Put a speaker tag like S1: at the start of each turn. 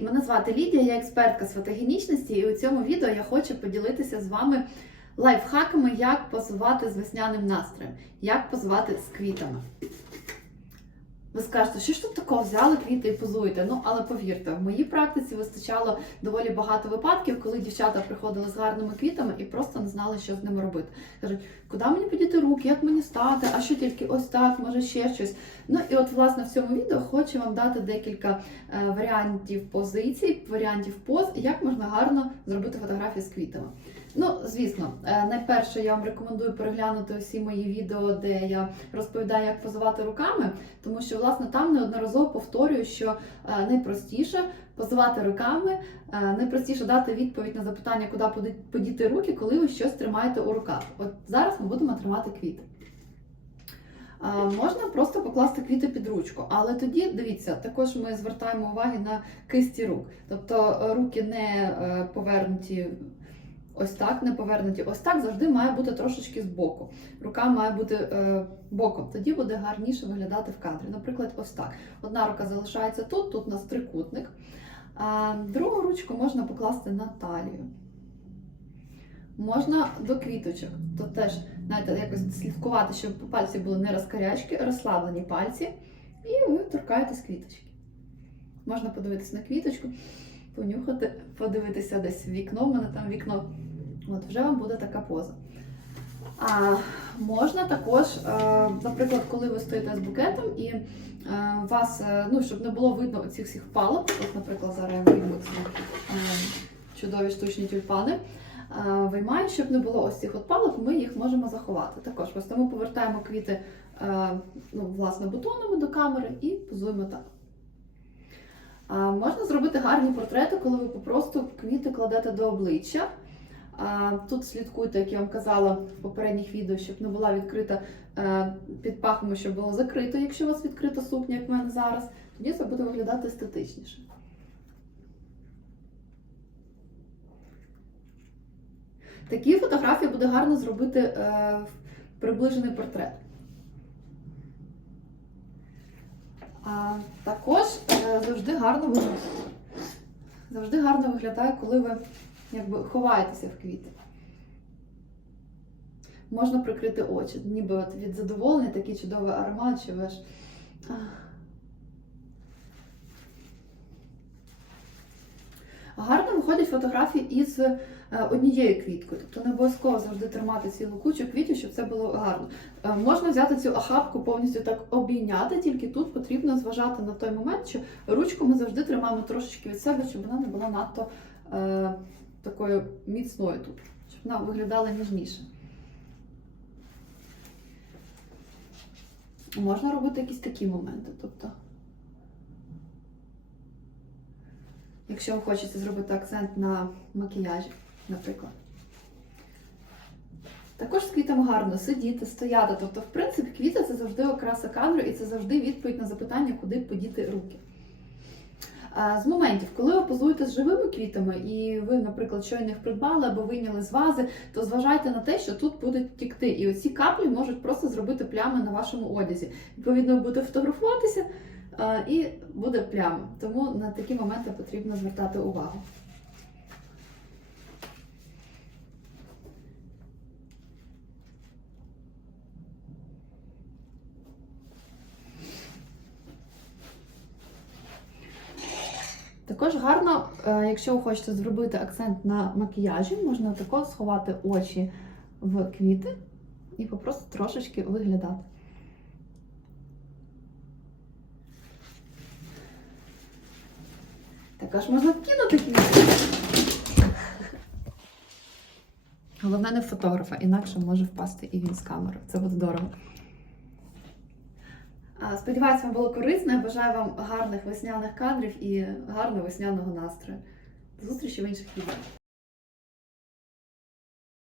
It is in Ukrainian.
S1: Мене звати Лідія, я експертка з фотогенічності, і у цьому відео я хочу поділитися з вами лайфхаками, як позувати з весняним настроєм, як позувати з квітами. Ви скажете, що ж тут такого взяли квіти і позуєте? Ну, але повірте, в моїй практиці вистачало доволі багато випадків, коли дівчата приходили з гарними квітами і просто не знали, що з ними робити. Кажуть, куди мені подіти руки, як мені стати, а що тільки ось так, може ще щось. Ну і от, власне, в цьому відео хочу вам дати декілька е, варіантів позицій, варіантів поз, як можна гарно зробити фотографії з квітами. Ну, звісно, е, найперше я вам рекомендую переглянути усі мої відео, де я розповідаю, як позувати руками, тому що власне там неодноразово повторюю, що е, найпростіше позувати руками, е, найпростіше дати відповідь на запитання, куди подіти руки, коли ви щось тримаєте у руках. От зараз ми будемо тримати квіти. Можна просто покласти квіти під ручку, але тоді дивіться, також ми звертаємо уваги на кисті рук. Тобто руки не повернуті ось так, не повернуті ось так, завжди має бути трошечки збоку. Рука має бути е, боком, тоді буде гарніше виглядати в кадрі. Наприклад, ось так. Одна рука залишається тут, тут у нас трикутник. А другу ручку можна покласти на талію. Можна до квіточок, то теж знаєте, якось слідкувати, щоб пальці були не розкарячки, розслаблені пальці, і ви торкаєтесь квіточки. Можна подивитися на квіточку, понюхати, подивитися десь в вікно, в мене там вікно. От вже вам буде така поза. А можна також, е, наприклад, коли ви стоїте з букетом і е, вас, е, ну, щоб не було видно цих всіх палок, от, наприклад, зараз я вийму ці чудові штучні тюльпани. Виймаю, щоб не було ось цих от палок, ми їх можемо заховати. Також просто ми повертаємо квіти ну, власне, бутонами до камери і позуємо так. Можна зробити гарні портрети, коли ви просто квіти кладете до обличчя. Тут слідкуйте, як я вам казала в попередніх відео, щоб не була відкрита е, під пахом, щоб було закрито, якщо у вас відкрита сукня, як в мене зараз, тоді це буде виглядати естетичніше. Такі фотографії буде гарно зробити е, приближений портрет. А також е, завжди гарно завжди гарно виглядає, коли ви якби ховаєтеся в квіти. Можна прикрити очі, ніби от від задоволення такий чудовий аромат, аж. ах. Гарно виходять фотографії із е, однією квіткою, тобто не обов'язково завжди тримати цілу кучу квітів, щоб це було гарно. Е, Можна взяти цю охапку повністю так обійняти, тільки тут потрібно зважати на той момент, що ручку ми завжди тримаємо трошечки від себе, щоб вона не була надто е, такою міцною тут, щоб вона виглядала ніжніше. Можна робити якісь такі моменти. Тобто, якщо хочете зробити акцент на макіяжі, наприклад. Також з квітами гарно сидіти, стояти. Тобто, в принципі, квіти це завжди окраса кадру і це завжди відповідь на запитання, куди подіти руки. З моментів, коли ви позуєте з живими квітами, і ви, наприклад, щойно їх придбали або вийняли з вази, то зважайте на те, що тут будуть тікти. І оці каплі можуть просто зробити плями на вашому одязі. Відповідно, ви будете фотографуватися і буде пляма. Тому на такі моменти потрібно звертати увагу. Також гарно, е, якщо ви хочете зробити акцент на макіяжі, можна тако сховати очі в квіти і попросту трошечки виглядати. Також можна вкинути квіти. Головне не фотографа, інакше може впасти і він з камери. Це буде дорого. Сподіваюсь, вам було корисно. Я бажаю вам гарних весняних кадрів і гарного весняного настрою. До зустрічі в інших відео.